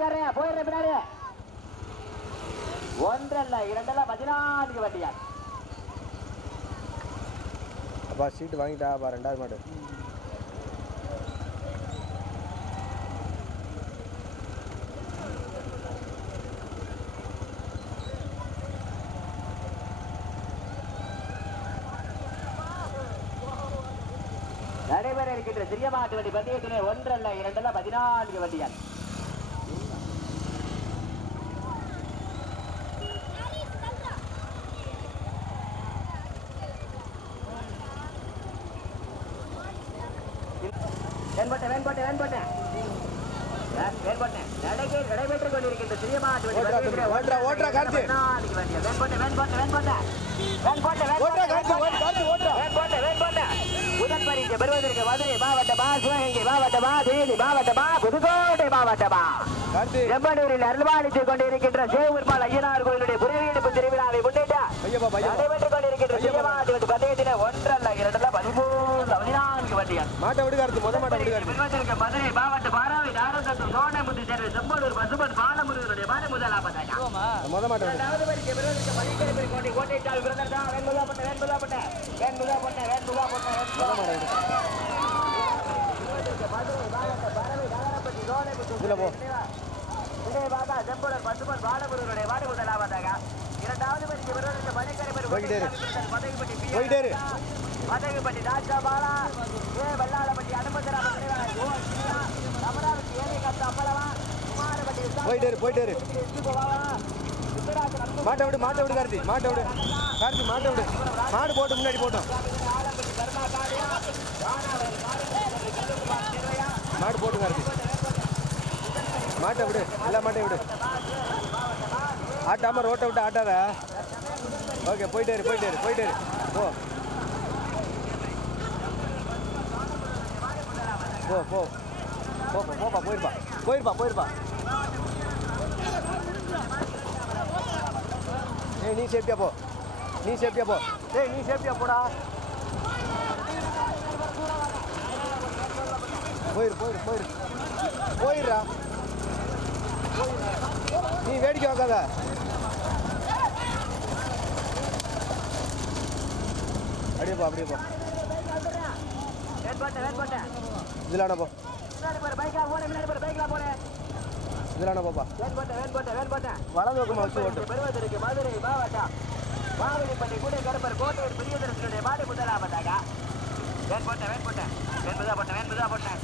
போயிடுற பின்னாடி ஒன்றல்ல இரண்டல்ல பதினான்கு வண்டியா? அப்பா சீட்டு வாங்கிட்டா அப்பா ரெண்டாவது மாடு. நடைபெற இருக்கின்ற சிறிய மாட்டு வண்டி பந்தயத்திலே ஒன்றல்ல இரண்டல்ல பதினான்கு வண்டியால் வேண்பட்ட வேண்பட்ட வேண்பட்ட வேண்பட்ட நடைக்கு நடைபெற்றுக் கொண்டிருக்கின்ற சிறிய மாட்டு வண்டி ஓட்டுறா, பந்தயத்திலே ஓட்டுறா, ஓட்டுறா, கார்த்தி. பதினான்கு வண்டியால் வேண்பட்ட வேண்பட்ட வேண்பட்ட வேண்பட்ட ஓட்டுறா வேண்பட்ட கார்த்தி. ஓட்டு கார்த்தி ஓட்டுறா வேண்பட்ட வேண்பட்ட. முதல் பரிசு பெறுவதற்கு மதுரை மாவட்டமா சிவகங்கை மாவட்டமா தேனி மாவட்டமா புதுக்கோட்டை மாவட்டமா கார்த்தி. செம்பனூரில் அருள்வாளித்துக் கொண்டிருக்கின்ற சேவூர்பால் ஐயனார் கோயிலுடைய புறவீடுப்பு திருவிழாவை முன்னிட்டு நடைபெற்றுக் கொண்டிருக்கின்ற ஒன்றல்ல இரண்டல்ல பதிமூன்று பதினான்கு வண்டிகள் மாட்டை விடு கார்த்தி முத மாட்டை விடு கார்த்தி பெறுவதற்கு மதுரை மாவட்ட பாராவை நாரசத்தூர் சோனமுத்து சேர்ந்த செம்பனூர் பசுமன் பாலமுருகனுடைய மாடு முதலாவதாக முத மாட்டை விடு இரண்டாவது பரிசு பெறுவதற்கு மணிக்கரை கோட்டை கோட்டை சால் பிறந்தா வேண்புகா பட்ட வேண்புகா பட்ட வேண்புகா பட்ட வேண்புகா பட்ட முத மாட்டை விடு இதுல போ. நினைவாக செம்புலர் பசுமன் பாலமுருகனுடைய மாடு முதலாவதாக இரண்டாவது பரிசு பெறுவதற்கு மணிக்கரை பி மதகுப்பட்டி ராஜா பாலா ஏ வல்லாளப்பட்டி அனுமந்தராம அமராவதி ஏழை காத்து அம்பலவா குமாரப்பட்டி போயிட்டே போயிட்டே மாட்டை விடு மாட்டை விடு கார்த்தி மாட்டை விடு. கார்த்தி மாட்டை விடு. மாடு போட்டு முன்னாடி போட்டோம். மாடு போட்டு கார்த்தி. மாட்டை விடு எல்லா மாட்டையும் விடு. ஆட்டாம ரோட்டை விட்டு ஆட்டாத. ஓகே போயிட்டே இரு போயிட்டே இரு போயிட்டே இரு போ போ போ போப்பா போப்பா போயிருப்பா போயிருப்பா போயிருப்பா ஏய் நீ சேஃப்டியா போ நீ சேஃப்டியா போ ஏய் நீ சேஃப்டியா போடா போயிரு போயிரு போயிரு போயிடுறா நீ வேடிக்கை வைக்காத அப்படியே போ அப்படியே போ வேண்பட்ட வேண்பட்ட இதில் போ. முன்னாடி போப்பா வலது பக்கமாக வச்சு ஓட்டு. பெறுவதற்கு மதுரை மாவட்டம் மாவடிப்பட்டி கூட கருப்பர் கோட்டையூர் பிரியதரசனுடைய மாடு முதலாவதாக வேண்பட்ட வேண்பட்ட வேண்பதா போட்ட வேண்பதா போட்டேன்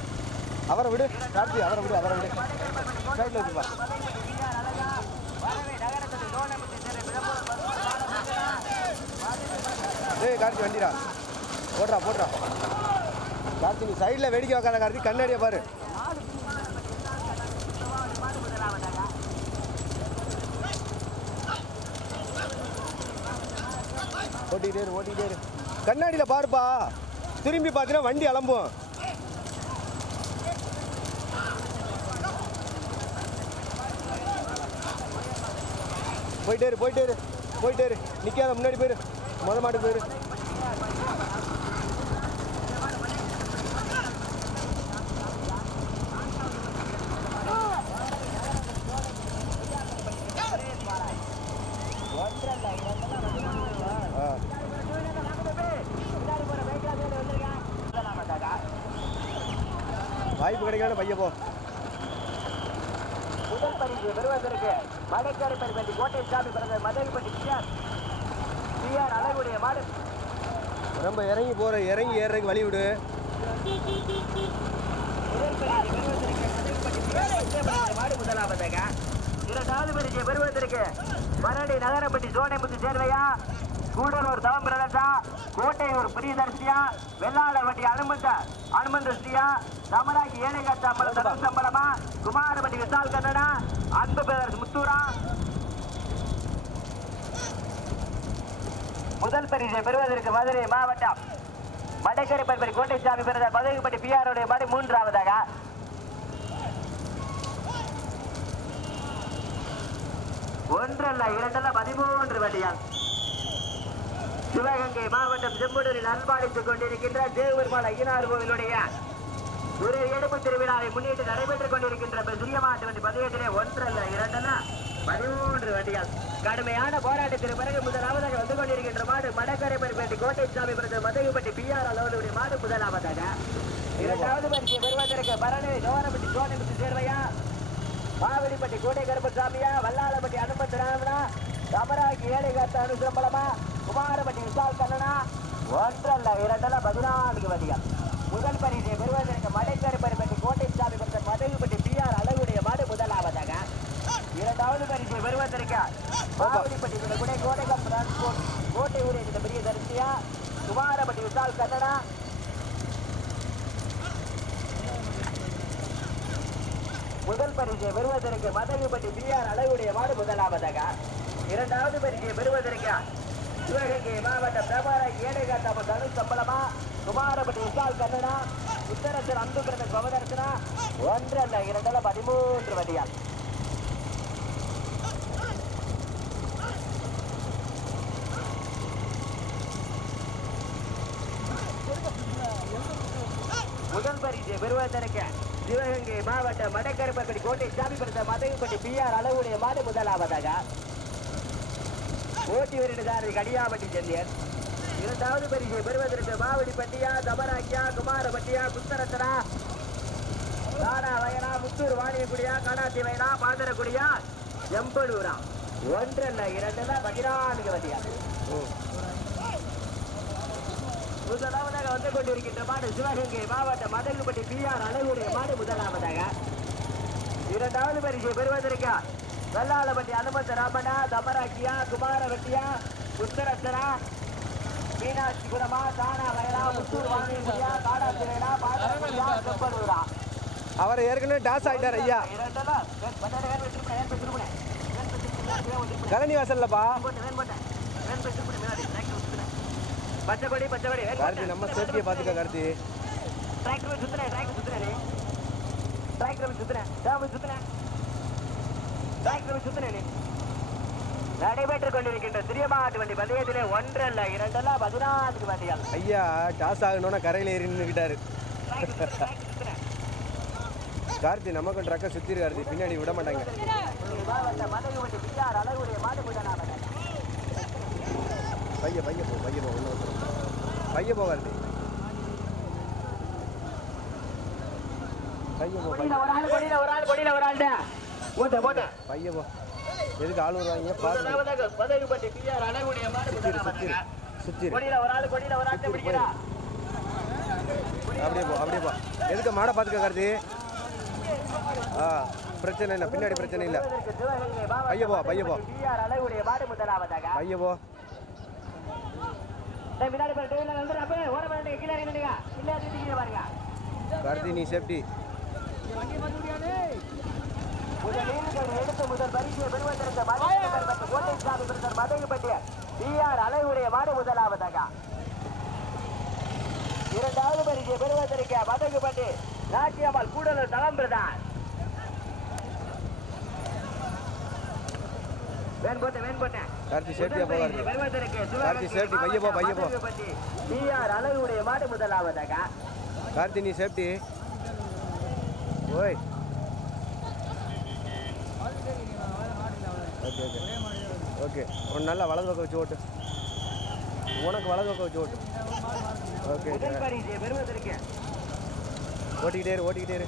அவரை விடு கார்த்தி அவரை விடு அவரை விடு. சைடில் வச்சுப்பா. ஏய் கார்த்தி வண்டிடா. போடுறா போடுறா. கார்த்தி நீ சைடில் வேடிக்கை வைக்காத கார்த்தி கண்ணாடியை பாரு. ஓட்டிகிட்டே இரு ஓட்டிகிட்டே இரு. கண்ணாடியில் பாருப்பா. திரும்பி பார்த்தீங்கன்னா வண்டி அலம்பும். போயிட்டே இரு போயிட்டே இரு போயிட்டே இரு. நிற்காத முன்னாடி போயிரு. மொதல் மாட்டு போயிரு ஆ வாய்ப்பு கிடைக்காத பைய போ முதல் பரிசு பெறுவதற்கு மலைக்கரை பரிபட்டி கோட்டை சாமி பிறந்த மதுரைப்பட்டி பிஆர் பிஆர் அழகுடைய மாடு. ரொம்ப இறங்கி போகிற இறங்கி ஏறுறதுக்கு வழி விடு மாடு முதலாவதாக. இரண்டாவது பரிசு பெறுவதற்கு மரடி நகரப்பட்டி சோனைமுத்து சேர்வையா? கூடலூர் தவம் பிரதேசா கோட்டையூர் பிரியதர்சியா வெள்ளாளப்பட்டி அனுமந்த அனுமந்தஸ்ரீயா சமராக்கி ஏழைகாத்த அம்பலம் தரம் சம்பளமா குமாரப்பட்டி விசால் கண்ணனா? அன்பு பிரதர்ஸ் முத்தூரா? முதல் பரிசை பெறுவதற்கு மதுரை மாவட்டம் வடகரை பரிபரி கோட்டைசாமி பிறந்த மதுரைப்பட்டி பிஆருடைய மாடு மூன்றாவதாக. ஒன்றல்ல இரண்டல்ல பதிமூன்று வண்டியால். சிவகங்கை மாவட்டம் செம்புடூரில் அன்பாடித்துக் கொண்டிருக்கின்ற தேவர்பால் ஐயனார் கோவிலுடைய ஒரு எடுப்பு திருவிழாவை முன்னிட்டு நடைபெற்றுக் கொண்டிருக்கின்ற பெரிய மாட்டு வண்டி பதிவேற்றிலே ஒன்றல்ல இரண்டல்ல பதிமூன்று வண்டிகள். கடுமையான போராட்டத்திற்கு பிறகு முதலாவதாக வந்து கொண்டிருக்கின்ற மாடு மடக்கரை பரிபேட்டி Kottai Sami brother Mathagupatti P R அளவுடைய மாடு முதலாவதாக. இரண்டாவது பரிசு பெறுவதற்கு பரணி நோரப்பட்டி சோனப்பட்டி சேர்வையா? மாவடிப்பட்டி கோட்டை கருப்பசாமியா வல்லாளப்பட்டி அனுமதி ராமனா? கமராக்கி ஏழைகாத்த அனுசம்பளமா? குமாரப்பட்டி விசால் கண்ணனா? ஒன்றல்ல இரண்டல்ல பதினான்கு வண்டிகள். முதல் பரிசை பெறுவதற்கு மடைக்கரை பரிபட்டி Kottai Sami brother Mathagupatti P R அளவுடைய மாடு முதலாவதாக இரண்டாவது பரிசை பெறுவதற்கு மாவடிப்பட்டி கூட கோடைகம் டிரான்ஸ்போர்ட் கோட்டை ஊரை இந்த பெரிய தரிசியா? குமாரப்பட்டி விசால் கண்ணனா முதல் பரிசை பெறுவதற்கு மதகுப்பட்டி பி ஆர் அளவுடைய மாடு முதலாவதாக இரண்டாவது பரிசை பெறுவதற்கு சிவகங்கை மாவட்டம் பிரபார தனு சம்பளமா குமாரப்பட்டி விசால் கண்ணனா உத்தரத்தில் அன்புகிற சமதர்சனா ஒன்று அல்ல இரண்டல்ல பதிமூன்று வண்டியால். முதல் பரிசு பெறுவதற்கு சிவகங்கை மாவட்டம் மடக்கருப்பட்டி கோட்டை சாமிப்படுத்த மதகுப்பட்டி பி ஆர் அளவுடைய மாடு முதலாவதாக. ஓட்டி வருடாரி கடியாபட்டி செல்லியன் இரண்டாவது பரிசை பெறுவதற்கு மாவடிப்பட்டியா தபராக்கியா குமாரபட்டியா குத்தரத்தனா தானா வயனா முத்தூர் வாணியக்குடியா காணாத்தி வயனா பாந்தரக்குடியா எம்பலூரா. ஒன்றல்ல இரண்டுல பதினான்கு வண்டியா முதலாவதாக வந்து கொண்டிருக்கின்ற மாடு சிவகங்கை மாவட்டம் மதகுப்பட்டி பி ஆர் அழகுடைய மாடு முதலாவதாக. இரண்டாவது பரிசை பெறுவதற்கு வெள்ளாளப்பட்டி அனுமந்த ராமனா தமராக்கியா குமாரவட்டியா உத்தரத்தனா மீனாட்சிபுரமா தானா வயலா முத்தூர் வாணியகுடியா காடாத்திரையா பாடகுடியா செம்பலூரா அவர் ஏற்கனவே டாஸ் ஆயிட்டார் ஐயா. கழனி வாசல்லப்பா கார்த்தி நம்ம சேஃப்டியை பார்த்துக்க கார்த்தி டிராக்டர் சுத்துறேன் டிராக்டர் சுத்துறேன் டிராக்டர் சுத்துறேன் சுத்துறேன் டிராக்டர் சுத்துறேன் நடைபெற்றுக் கொண்டிருக்கின்ற சிறியமாட்டு வண்டி பந்தயத்திலே ஒன்றல்ல இரண்டல்ல பதினான்கு வண்டிகள் ஐயா டாஸ் ஆகணும்னா கரையில் ஏறி நின்றுக்கிட்டாரு. கார்த்தி நமக்கு ட்ரக்கை சுற்றிரு கார்த்தி. பின்னாடி விட மாட்டாங்க. பைய பைய போ பைய போ பைய போ கார்த்தி. பைய போ பைய. ஒரு ஆள் கொடியில ஒரு ஆள் கொடியில ஒரு ஆள் போட்ட போட்ட. பைய போ. எதுக்கு ஆள் வருவாங்க? பிடிக்கிறா. அப்படியே போ அப்படியே போ. எதுக்கு மாடை பார்த்துக்க கார்த்தி? ஆ பிரச்சனை இல்லை. பின்னாடி பிரச்சனை இல்லை. பைய போ, பைய போ. பிஆர் அழகுடைய மாடு முதலாவதாக. பைய போ. டேய், பின்னாடி பாரு டேய் வந்து அப்பே ஓர பண்ணி கீழ இறங்கிடுங்க இல்ல திட்டிங்க பாருங்க. கார்த்தி நீ சேஃப்டி முதலில் எடுத்து முதல் பரிசை பெறுவதற்கு மதுரை கோட்டை சாமி பிரதர் மதகுப்பட்டிய பிஆர் அழகுடைய மாடு முதலாவதாக இரண்டாவது பரிசை பெறுவதற்கு மதகுப்பட்டி நாட்டியம்மாள் கூடலூர் தளம் பிரதான் வேன் போட்டேன் வேன் போட்டேன் கார்த்தி. சேஃப்டியா போ கார்த்தி பெறுவதற்கு கார்த்தி, safety, பைய போ, பைய போ. பிஆர் அழகுடைய மாடு முதலாவதாக. கார்த்தி நீ சேஃப்டி. ஓய். Okay okay. ஓகே. உன் நல்லா வலது பக்கம் வச்சு ஓட்டு. உனக்கு வலது பக்கம் வச்சு ஓட்டு. ஓகே ஓட்டிக்கிட்டே இரு ஓட்டிக்கிட்டே இரு.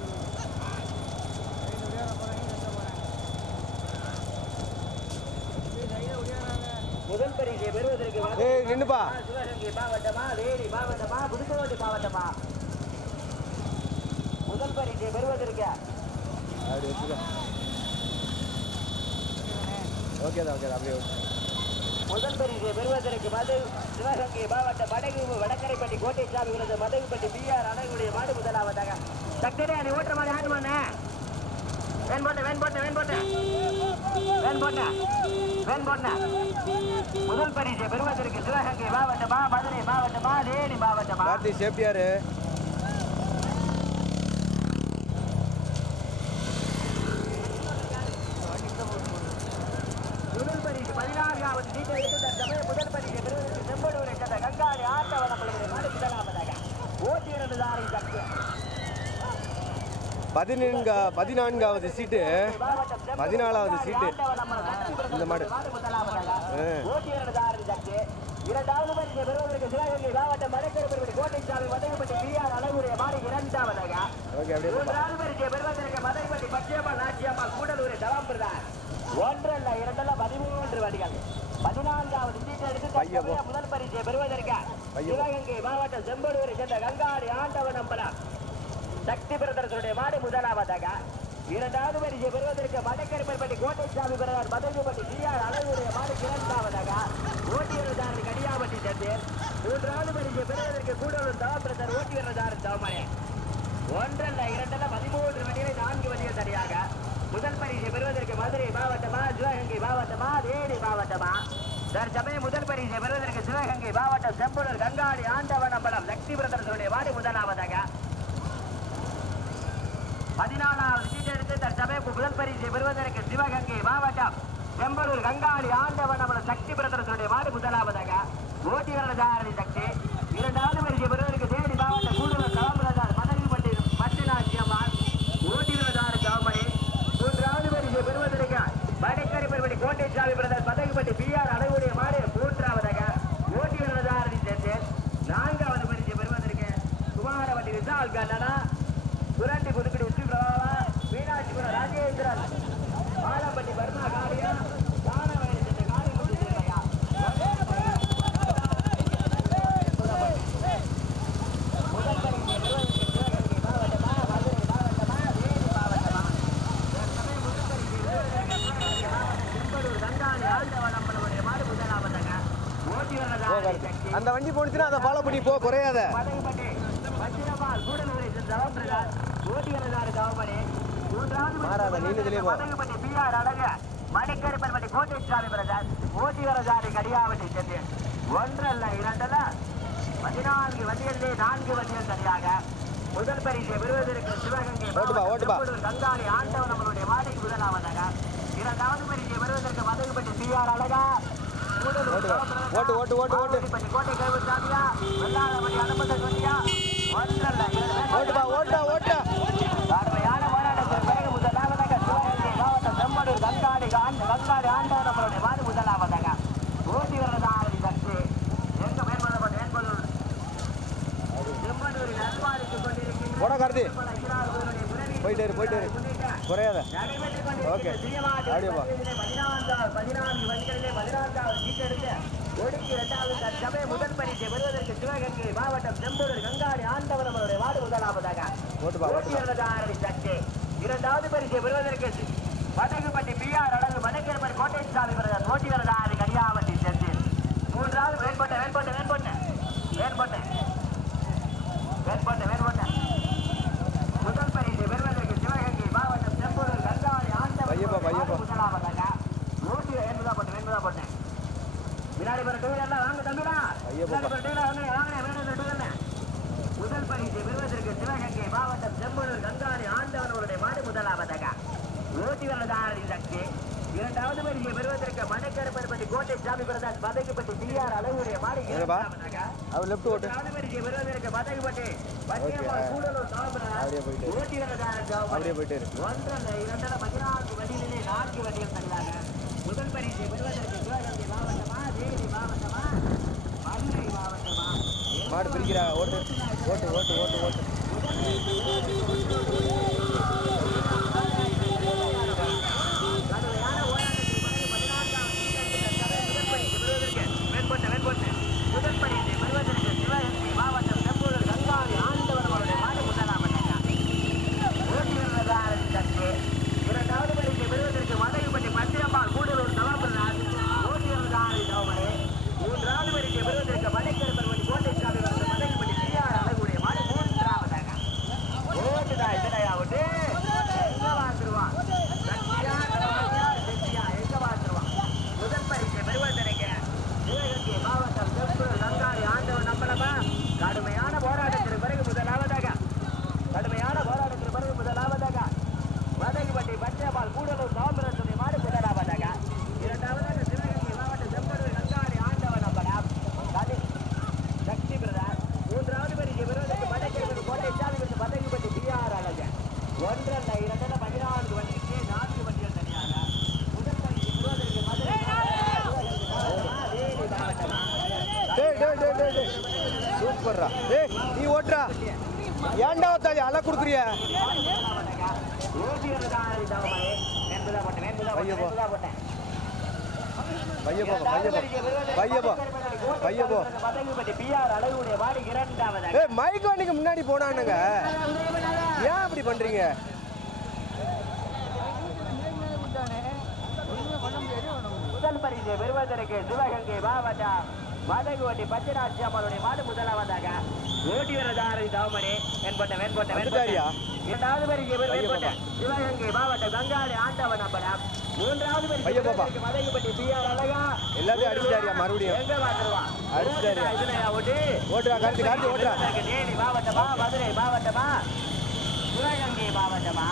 முதல் பரிசை பெறுவதற்கு நின்னுப்பா. சிவகங்கை மாவட்டமா வேலி மாவட்டமா புதுக்கோட்டை மாவட்டமா? முதல் பரிசை பெறுவதற்கு ஓகே தான் ஓகே தான் அப்படியே முதல் பரிசை பெறுவதற்கு மது சிவகங்கை மாவட்டம் வடகு வடக்கரைப்பட்டி கோட்டை சாமி விருது மதகுப்பட்டி பிஆர் அழகுடைய மாடு முதலாவதாக. சக்கரே நீ ஓட்டுற மாதிரி ஆடுமாண்ணே வேன் போட்ட வேன் போட்ட வேன் போட்ட. வேன் போட்ட வேன் போட்ட. முதல் பரிசை பெறுவதற்கு சிவகங்கை மாவட்டமா மதுரை மாவட்டமா தேனி மாவட்டமா சேஃப்டியாரு முதல் பரிசு பதினான்காவது சீட்டை எடுத்து தற்சமயம் முதல் பரிசு பெறுவதற்கு செம்பலூரை சேர்ந்த கங்காணி ஆட்டவன பள்ளிகளை மாடு முதலாவதாக ஓட்டி இரண்டு தாரை சக்தி பதினான்கா பதினான்காவது சீட்டு. பதினாலாவது சீட்டு. இந்த மாடு. இரண்டாவது பரிசு பெறுவதற்கு சிவகங்கை மாவட்டம் மலைக்கருப்பட்டி கோட்டைச்சாமி மதகுப்பட்டி பிரியார் அளவுடைய மாடு இரண்டாவதாக மூன்றாவது பரிசு பெறுவதற்கு மதகுப்பட்டி பச்சையம்மாள் நாச்சியம்மாள் கூடலூர் தவாம்பிரதான் ஒன்றல்ல இரண்டல்ல பதிமூன்று வண்டிகள் பதினான்காவது சீட்டு எடுத்து முதல் பரிசு பெறுவதற்கு சிவகங்கை மாவட்டம் செம்படூரை சேர்ந்த கங்காடி ஆண்டவனம்பலம் சக்தி பிரதர்சனுடைய மாடு முதலாவதாக இரண்டாவது வரிசை பெறுவதற்கு வடக்கருப்பட்டி கோட்டைசாமி பிரதர் மதகுப்பட்டி டிஆர் அழகுடைய மாடு இரண்டாவதாக ஓட்டியரதாரன் கடியாபட்டி சேர்ந்து மூன்றாவது வரிசை பெறுவதற்கு கூடலூர் தவப்பிரதர் ஓட்டியரதாரன் தவமனே ஒன்றல்ல இரண்டல்ல பதிமூன்று வண்டிகளை நான்கு வண்டிகள் தனியாக முதல் பரிசை பெறுவதற்கு மதுரை மாவட்டமா சிவகங்கை மாவட்டமா தேனி மாவட்டமா? தற்சமயம் முதல் பரிசை பெறுவதற்கு சிவகங்கை மாவட்டம் செம்பலூர் கங்காடி ஆண்டவனம்பலம் சக்தி பிரதர்சனுடைய வாடி முதலாவது பதினாலாவது சீட் எடுத்து தற்சமயம் முதல் பரிசு பெறுவதற்கு சிவகங்கை மாவட்டம் செம்பலூர் கங்காளி ஆண்டவனமல சக்தி பிரதர்சனுடைய மாடு முதலாவதாக ஓட்டிவரதாரணி சக்தி. இரண்டாவது பரிசு பெறுவதற்கு தேனி மாவட்ட கூடுதல் கலம்புரதார் மதகுப்பட்டி பட்டினாட்சி அம்மாள் ஓட்டிவரதார கவமணி மூன்றாவது பரிசு பெறுவதற்கு வடக்கரை பெருமணி கோட்டைச்சாமி பிரதர் மதகுப்பட்டி பிஆர் அழகுடைய மாடு மூன்றாவதாக ஓட்டி ஓட்டிவரதாரணி சேர்த்து நான்காவது பரிசு பெறுவதற்கு குமாரவட்டி விசால் கண்ணனா. சுரண்டி புதுக்கடி மீனாட்சிபுரம் ராஜேந்திரன் பர்மா காளியா மதுரை அந்த வண்டி போனுச்சுன்னா அதை ஃபாலோ பண்ணி போ குறையாத மதகுப்பட்டி பச்சிரம்மாள் கூடலூரை சேர்ந்த ரவம்பிரதாஸ் ஓட்டியரதாறு கவமணி மூன்றாவது மாறாத, நீ போ. மதகுப்பட்டி பிஆர் அழக மணிக்கருப்பன்பட்டி கோட்டைசாமி பிரதாஸ் கடியாவட்டி சென்று ஒன்றல்ல இரண்டல்ல பதினான்கு வண்டிகளிலே நான்கு வண்டிகள் சரியாக முதல் பரிசை பெறுவதற்கு சிவகங்கை ஓட்டுப்பா, ஆண்டவன் நம்மளுடைய மாட்டுக்கு முதலாவதாக இரண்டாவது பரிசை பெறுவதற்கு மதகுப்பட்டி பிஆர் அழகா ஓட்டு, ஓட்டு, ஓட்டு, ஓட்டு. கோட்டை கருவு சாமியா வெள்ளாளப்பட்டி அனுமதி வண்டியா ஒன்றல்ல இரண்டல்ல ஓட்டுப்பா ஓட்டா ஓட்டா கடுமையான போராட்டத்திற்கு பிறகு முதலாவதாக சிவகங்கை மாவட்டம் செம்பலூர் கங்காடி ஆண்டு ஆண்டவர் நம்மளுடைய மாடு முதலாவதாக ஓட்டி வரதாரி சக்தி எங்க மேற்கொள்ளப்பட்ட மேற்கொள்ளூர் செம்மனூரில் அன்பாரித்துக் கொண்டிருக்கின்ற போயிட்டு போயிட்டு குறையாத ஓகே. கொண்டிருக்கின்ற சீமாட்டி அப்படியே வா. பகுதியிலே பதினான்காவது பதினான்கு வண்டிகளிலே பதினான்காவது சீட் எடுத்து ஒடுக்கி இரண்டாவது தற்சமயம் முதல் பரிசை பெறுவதற்கு சிவகங்கை மாவட்டம் செம்பலூர் கங்காடி ஆண்டவர் நம்மளுடைய மாடு முதலாவதாக இரண்டாவது பரிசு பெறுவதற்கு மதகுப்பட்டி பிஆர் அழகு மணக்கருப்பர் கோட்டை சாமி பிரதர் ஓட்டியரதாரி கடியாவட்டி சென்று மூன்றாவது வேண்பட்ட வேண்பட்ட வேண்பட்ட வேண்பட்ட வேண்பட்ட வேண்பட்ட முதல் பரிசு பெறுவதற்கு சிவகங்கை மாவட்டம் செம்பூர் கங்காவளி பையப்பா, பையப்பா. ஆண்டவர் முதலாவதாக ஓட்டி வேண்பதா போட்டேன் வேண்பதா போட்டேன் வினாடி பெற டூ வீலர்ல வாங்க தம்பிடா ஐயப்பா. வினாடி பெற டூ வீலர் வாங்க வாங்க வேணும் டூ வீலர் முதல் பரிசு பெறுவதற்கு சிவகங்கை மாவட்டம் செம்பலூர் கங்காணி ஆண்டவனுடைய மாடு முதலாவதாக ஓட்டி வரதாரி சக்தி இரண்டாவது பரிசு பெறுவதற்கு மணக்கருப்பட்டி கோட்டை சாமி பிரதாஸ் மதகுப்பட்டி டிஆர் அளவுடைய மாடு என்னப்பா? இரண்டாவதாக அவர் லெஃப்ட் ஓட்டு மூன்றாவது பரிசு பெறுவதற்கு மதகுப்பட்டி ஓகே. கூடலூர் தாமரா அப்படியே போயிட்டு இரு. அப்படியே போயிட்டு இரு. முதல் பரிசை பெறுவதற்கு சிவகங்கை மாவட்டமா தேனி மாவட்டமா மதுரை மாவட்டமா மாடு பிரிக்கிறா ஓட்டு ஓட்டு ஓட்டு ஓட்டு ஓட்டு கடுமையான போராட்டத்தில் பிறகு பதினான்காம் சீட்டத்தில் சபை முதல் பரிசு பெறுவதற்கு மேற்பட்ட மேற்பட்ட முதல் பரிசை பெறுவதற்கு சிவகங்கை மாவட்டம் செம்பூர் கங்காளி ஆண்டவர் அவருடைய மாடு முதலாமட்டாங்க ஓட்டியுள்ளதாரன் சற்று இரண்டாவது பரிசு சூப்பர்ரா ஏய் நீ ஓட்டுறா ஏன்டா தாலி அலை கொடுக்குறிய ஐயப்பா. மைக் வண்டிக்கு முன்னாடி போனானுங்க. ஏன் அப்படி பண்றீங்க? முதல் பரிசு பெறுவதற்கு சிவகங்கை மாவட்டம் மதகுவட்டி பச்சராட்சி அம்மனுடைய மாடு முதலாவதாக ஓட்டி வரதாரி தவமணி வெண்பட்ட வெண்பட்ட. வந்துட்டாரியா? இரண்டாவது. சிவகங்கை மாவட்டம் கங்காளி ஆண்டவன் அம்பலம் மூன்றாவது பரிசு ஐயோ பாப்பா. பெறுவதற்கு மதகுவட்டி பி ஆர் அழகா. எல்லாத்தையும் மறுபடியும்? எங்க வாங்குறவா அடிச்சிட்டாரியா? இதுலயா ஓட்டி. ஓட்டுறா கார்த்தி கார்த்தி ஓட்டுறா. சிவகங்கை தேனி மாவட்டமா மதுரை மாவட்டமா? சிவகங்கை மாவட்டமா?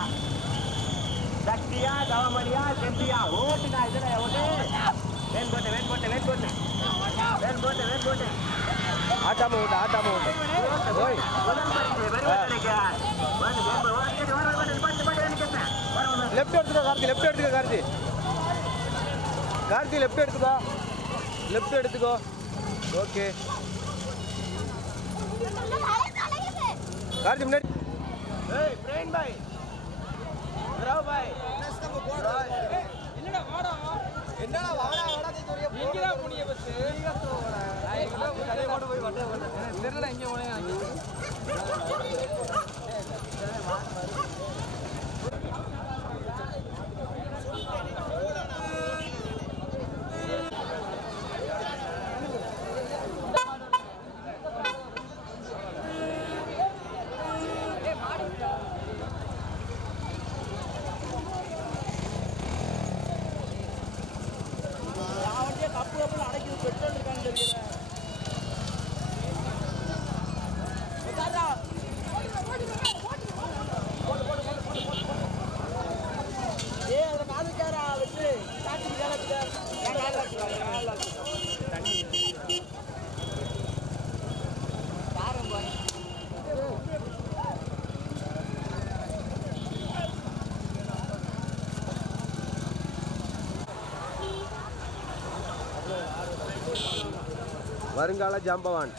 சக்தியா தவமணியா செம்பியா ஓட்டுனா இதுல ஓட்டு. வேன் போட்டு வேன் ஆட்டாம ஓட்டு ஆட்டாம ஓட்டு ஓய் லெஃப்ட் எடுத்துக்கோ கார்த்தி லெஃப்ட் எடுத்துக்கோ கார்த்தி. கார்த்தி லெஃப்ட் எடுத்துக்கோ. லெஃப்ட் எடுத்துக்கோ. ஓகே கார்த்தி முன்னாடி. ஏய் பிரேன் பாய். ராவ் பாய். என்னடா வாடா என்னடா வாடா? தெரியல எங்க போனே வருங்கால ஜாம்பவான்.